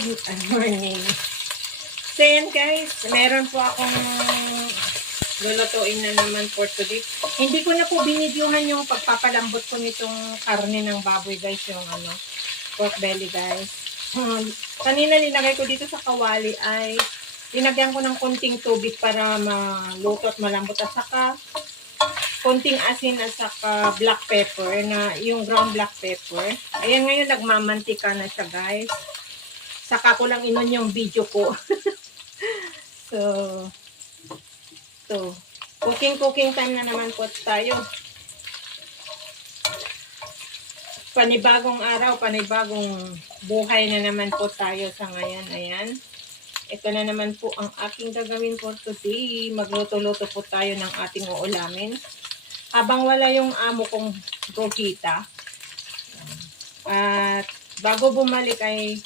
Good morning. So yan guys, meron po akong lulutuin na naman for today. Hindi ko na po binidyohan yung pagpapalambot ko nitong karne ng baboy guys, yung pork belly guys. Kanina linagay ko dito sa kawali ay linagyan ko ng konting tubig para maluto at malambot, at saka konting asin at saka black pepper, na yung ground black pepper. Ayan, ngayon nagmamantika na siya guys. Saka ko lang inon yung video ko. So cooking time na naman po tayo. Panibagong araw, panibagong buhay na naman po tayo sa ngayon. Ayan. Ito na naman po ang aking gagawin for today. Magluto-luto po tayo ng ating uulamin. Habang wala yung amo kong Rosita. At bago bumalik ay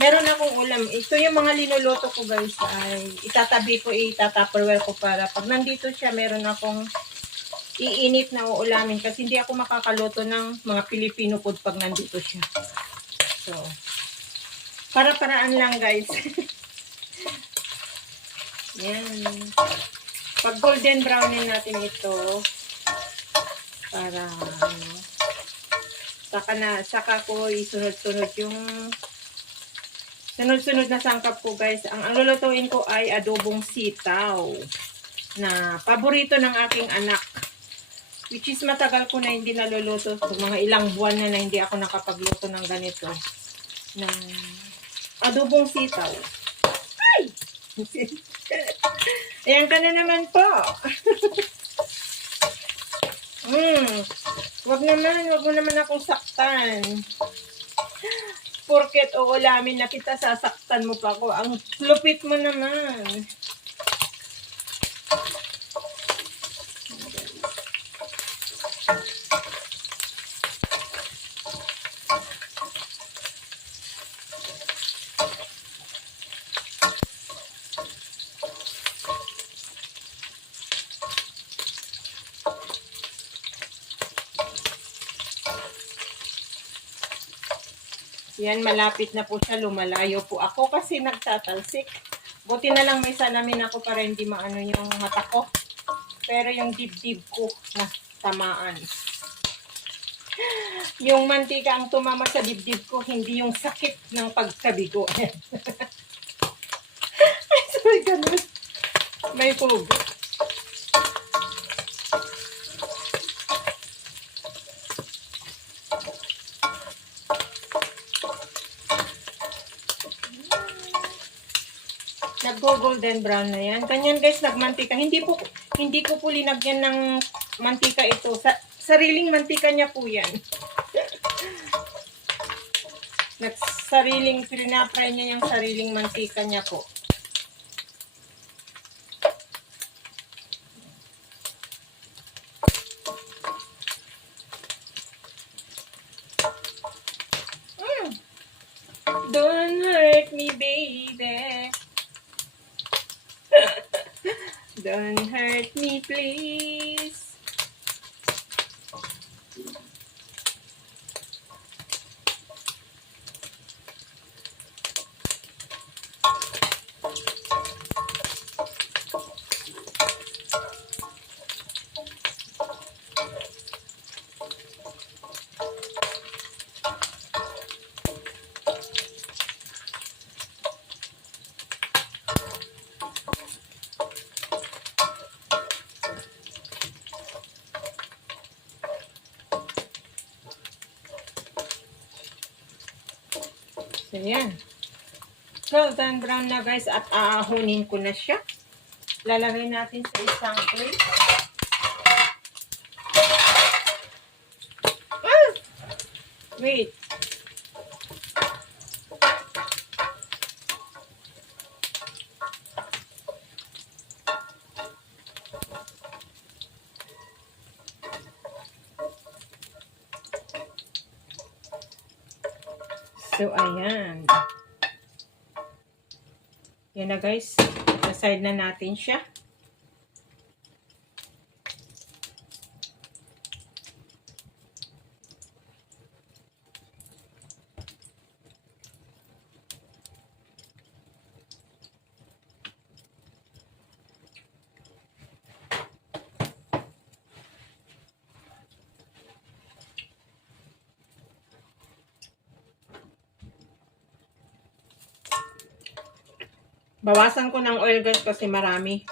meron akong ulam. Ito yung mga linuluto ko guys, ay itatabi ko, itatupperware ko para pag nandito siya, meron akong iinit na uulamin kasi hindi ako makakaluto ng mga Filipino food pag nandito siya. So, para-paraan lang guys. Yan. Pag golden brownin natin ito, para saka ko isunod-sunod yung sunod-sunod na sangkap ko guys. Ang lulutuin ko ay adobong sitaw na paborito ng aking anak. Which is matagal ko na hindi naluluto. So, mga ilang buwan na hindi ako nakapagluto ng ganito. Ng adobong sitaw. Ay! Ayan ka na naman po. Wag mo naman akong saktan. Porket uulamin na kita, sasaktan mo pa ako. Ang lupit mo naman. Yan, malapit na po siya. Lumalayo po ako kasi nagtatalsik. Buti na lang may salamin ako para hindi maano yung mata ko. Pero yung dibdib ko na tamaan. Yung mantika ang tumama sa dibdib ko, hindi yung sakit ng pagkabigo. Ay, sorry, ganun. May pug. Nag-golden brown na yan. Ganyan guys, nagmantika. Hindi ko po linagyan ng mantika ito. Sariling mantika niya po yan. Pinapry niya yung sariling mantika niya po. Don't hurt me, baby. Don't hurt me, please. So, yan. Golden brown na guys, at aahunin ko na siya. Lalagay natin sa isang plate. Wait. So, ayan. Yan na guys. Sa-side na natin siya. Bawasan ko ng oil guys kasi marami.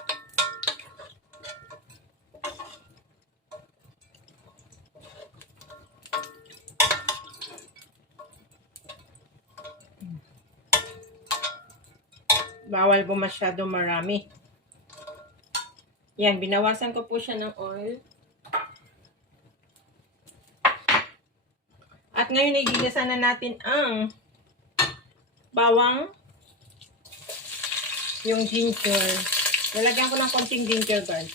Bawal po masyado marami. Yan, binawasan ko po siya ng oil. At ngayon ay gigisa na natin ang bawang, yung ginger. Lalagyan ko ng konting ginger guys.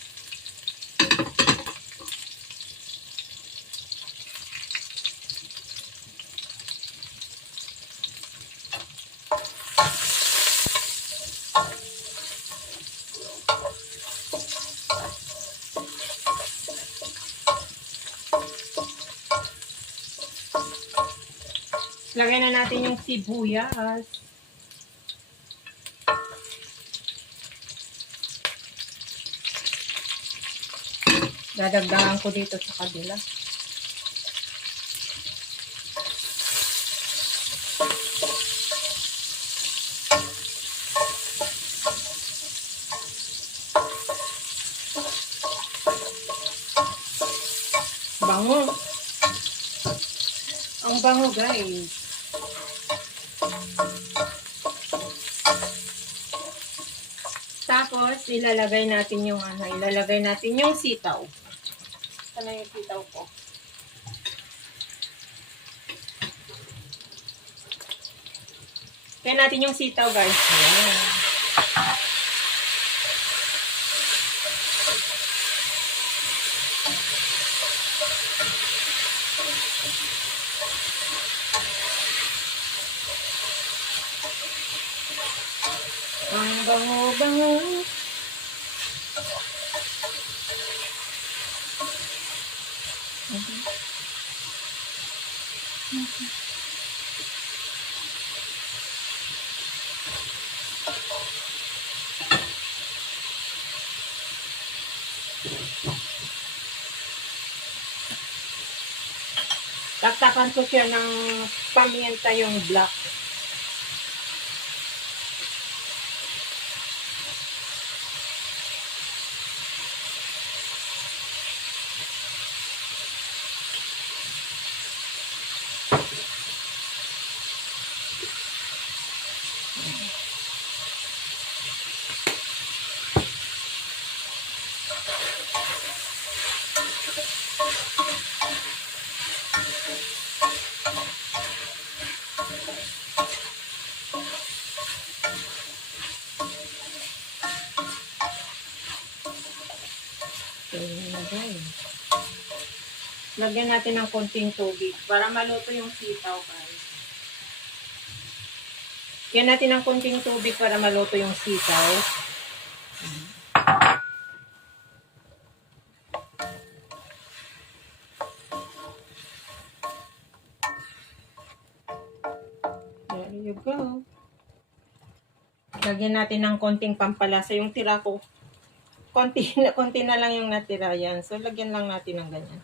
Lagyan na natin yung sibuyas. Dadagdagan ko dito sa kabila. Bango. Ang bango guys. Tapos, ilalagay natin yung sitaw. Sana yung sitaw ko. Kaya natin yung sitaw, guys. Ayan. Ang bango-bango. Taktakan ko siya ng paminta yung black. Lagyan natin ng konting tubig para maluto yung sitaw, guys. Lagyan natin ng konting tubig para maluto yung sitaw. There you go. Lagyan natin ng konting pampalasa yung tira ko. Konti na lang yung natira yan. So, lagyan lang natin ng ganyan.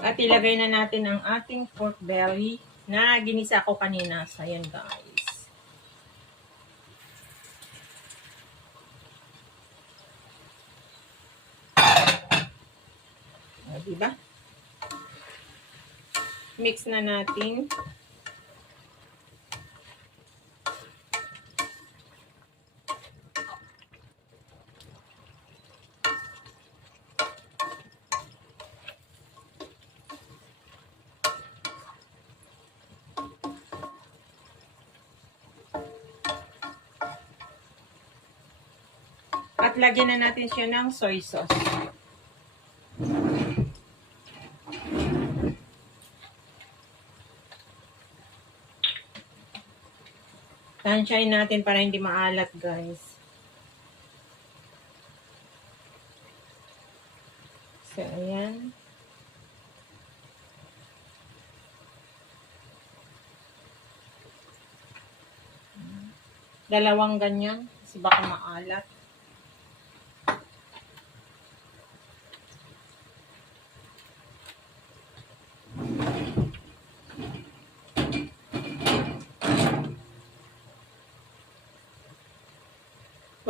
At ilagay na natin ang ating pork belly na ginisa ko kanina. So, ayan guys. Diba? Mix na natin. At lagyan na natin siya ng soy sauce. Tansyahin natin para hindi maalat, guys. So, ayan. Dalawang ganyan. Kasi baka maalat.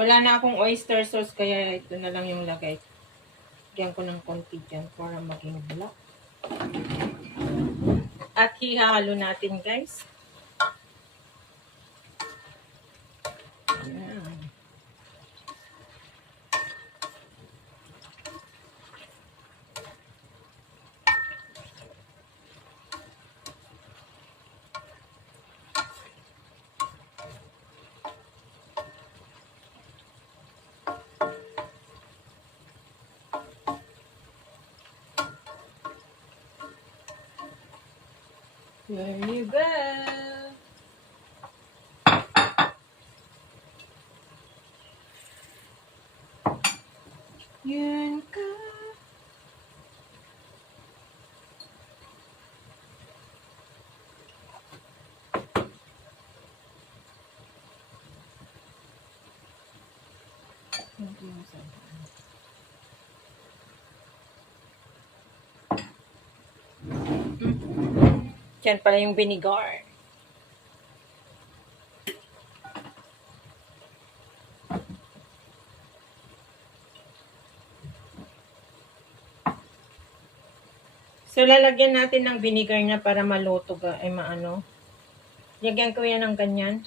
Wala na akong oyster sauce, kaya ito na lang yung lagay. Lagyan ko ng konti dyan para maging black. At hihalo natin, guys. Ayan. There you go. Yun ka. Yan pala yung vinegar. So, lalagyan natin ng vinegar na para maluto ay maano. Lagyan ko yan ng ganyan.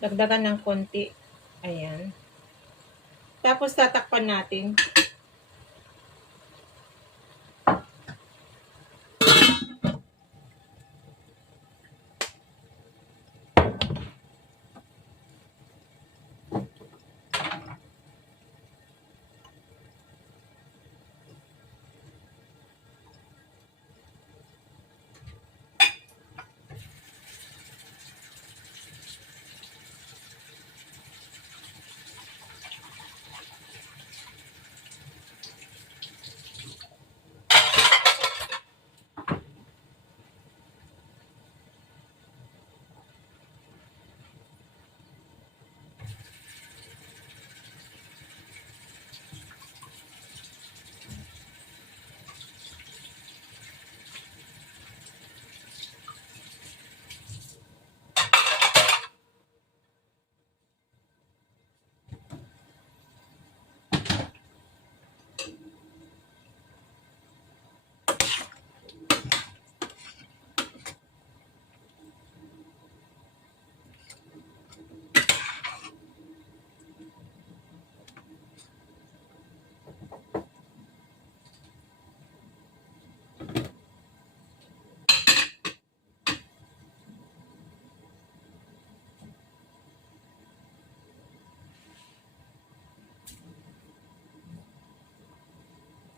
Dagdagan ng konti. Ayan. Tapos, tatakpan natin.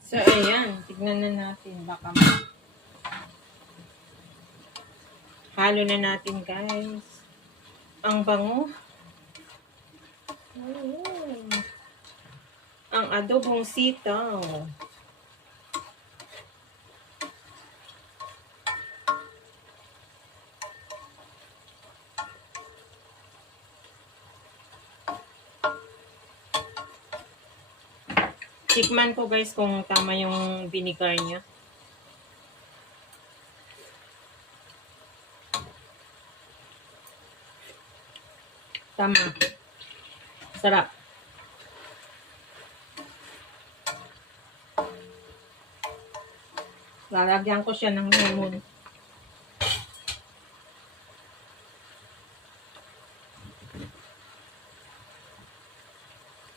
So, ayan. Tignan na natin. Baka halo na natin, guys. Ang bango. Ang adobong sitaw. Tikman ko, guys, kung tama yung vinegar niya. Tama. Sarap. Lalagyan ko siya ng lemon.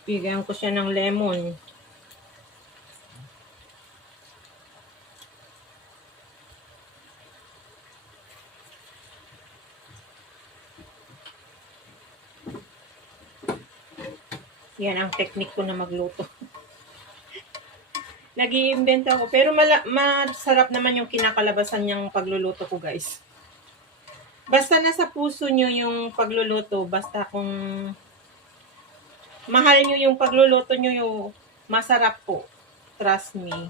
Bigyan ko siya ng lemon. Yan ang technique ko na magluto. Nag-i-invent ako. Pero masarap naman yung kinakalabasan niyang pagluluto ko, guys. Basta nasa puso nyo yung pagluluto. Basta kung mahal nyo yung pagluluto nyo, yung masarap po. Trust me.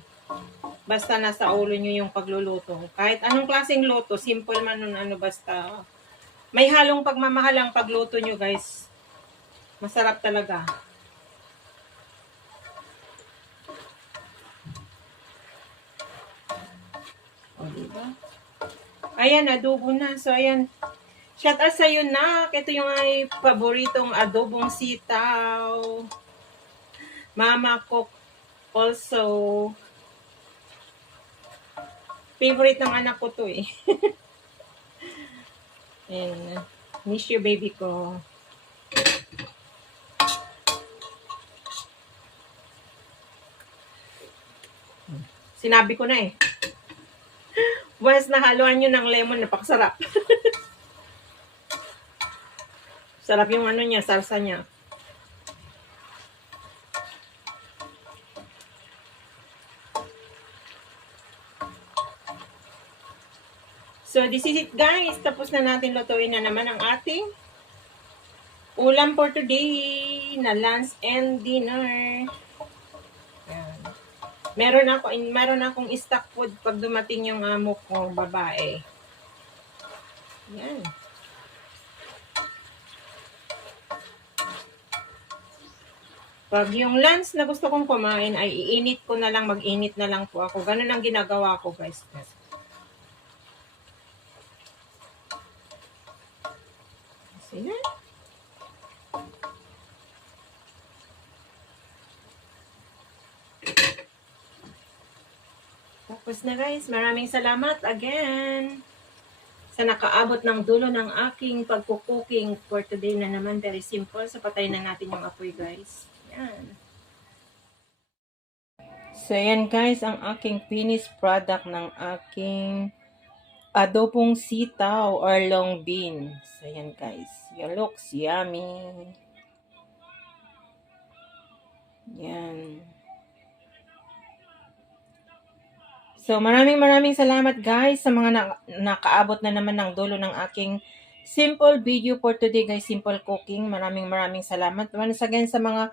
Basta nasa ulo nyo yung pagluluto. Kahit anong klaseng luto, simple man nun, basta May halong pagmamahal ang pagluto nyo, guys. Masarap talaga. O, diba? Ayan, adobo na. So, ayan. Shout out sa'yo, Nak. Ito yung ay paboritong adobong sitaw. Mama cook also. Favorite ng anak ko to eh. And miss you, baby ko. Sinabi ko na eh. Once nahaluan nyo ng lemon, napakasarap. Sarap yung ano niya, salsa niya. So, this is it, guys. Tapos na natin lutuin na naman ang ating ulam for today na lunch and dinner. Ayan. Meron akong stock food pag dumating yung amo ko, babae. Yan. Pag yung lunch na gusto kong kumain ay iinit ko na lang, mag-init na lang po ako. Ganun ang ginagawa ko, guys. Sige. Tapos na, guys. Maraming salamat again sa nakaabot ng dulo ng aking pagkukuking for today na naman. Very simple. So, patayin na natin yung apoy, guys. Yan. So, yan, guys, ang aking finished product ng aking adobong sitaw or long bean. So, yan, guys. It looks yummy. Yan. So, maraming salamat, guys, sa mga nakaabot na naman ng dulo ng aking simple video for today, guys. Simple cooking. Maraming salamat. Once again, sa mga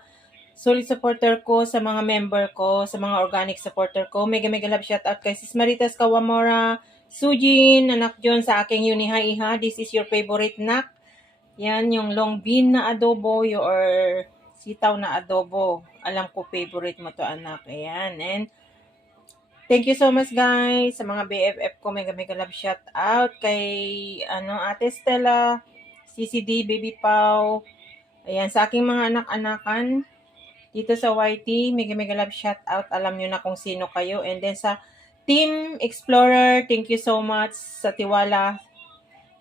solid supporter ko, sa mga member ko, sa mga organic supporter ko. Mega love shout out kay Sis Maritas Kawamora, Sujin, anak John sa aking Uniha-iha. This is your favorite nak. Yan, yung long bean na adobo, or sitaw na adobo. Alam ko favorite mo to, anak. Ayan. And thank you so much, guys, sa mga BFF ko. Mega love shout out kay Ate Stella, CCD, Baby Pau. Ayan, sa aking mga anak-anakan dito sa YT, mega love shout out. Alam nyo na kung sino kayo. And then sa Team Explorer, thank you so much sa tiwala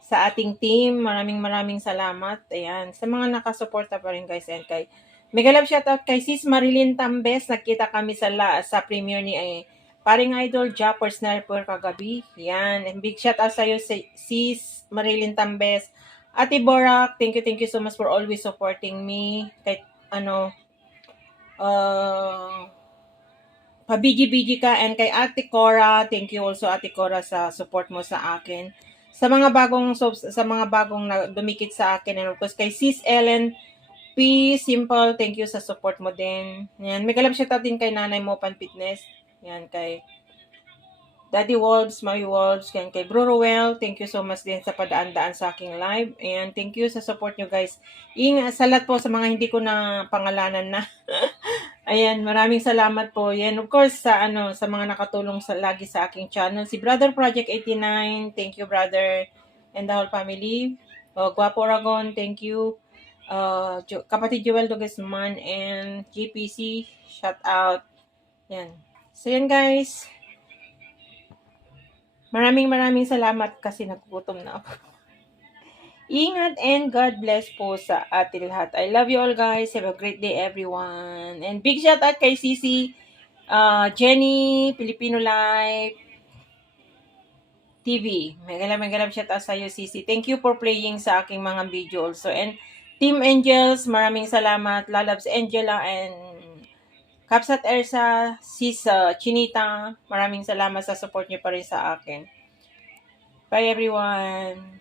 sa ating team. Maraming salamat. Ayan, sa mga nakasuporta pa rin, guys. And kay mega love shout out kay Sis Marilyn Tambes. Nakita kami sa premiere ni Paring Idol Japper Sniper kagabi. Yan, and big shout out sa iyo, Sis Marilyn Tambes. Ate Borak, thank you so much for always supporting me. Kahit pabigi-bigi ka. And kay Ate Cora, thank you also, Ate Cora, sa support mo sa akin. Sa mga bagong dumikit sa akin, and of course kay Sis Ellen P. Simple, thank you sa support mo din. Yan, may kalab shout out din kay Nanay Mopan Fitness. Yan, kay Daddy Wolves, Mami Wolves, kay Bro Ruel, thank you so much din sa padaan-daan sa aking live. And thank you sa support nyo, guys. Salat po sa mga hindi ko na pangalanan na. Ayan, maraming salamat po. Yan, of course, sa mga nakatulong lagi sa aking channel. Si Brother Project 89, thank you, brother, and the whole family. Guapo Aragon, thank you. Kapatid Joel Dugasman and GPC, shout out. Yan. So, yan, guys. Maraming salamat kasi nagugutom na ako. Ingat and God bless po sa ating lahat. I love you all, guys. Have a great day, everyone. And big shout out kay Sisi, Jenny, Filipino Life TV. Mega love shout out sa iyo, Sisi. Thank you for playing sa aking mga video also. And Team Angels, maraming salamat. Lalabs Angela and Kapsat Ersa, Sis Chinita, maraming salamat sa support niyo pa rin sa akin. Bye, everyone.